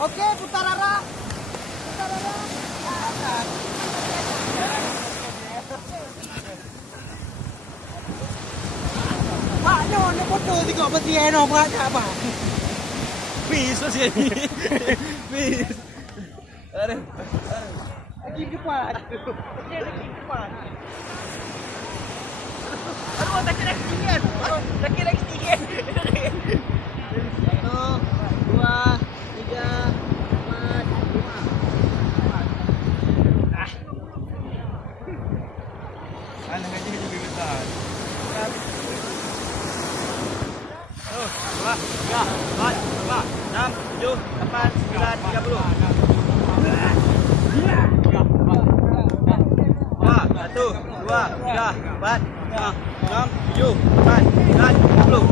Oke, putar arah. Putar arah. Pak, nak foto tengok peti Eno berat apa? Peace masih ni. Peace. Aduh. Lagi depan. Dia lagi depan. Aduh, tak kira ketinggian. Tak kira ketinggian. 1, 2, 3, 4, 5. Mana ngaji lebih besar. 1, 2, 3, 4, 5, 6, 7, 8, 9, 30. 1, 2, 3, 4, 5, 6, 7, 8, 9, 30.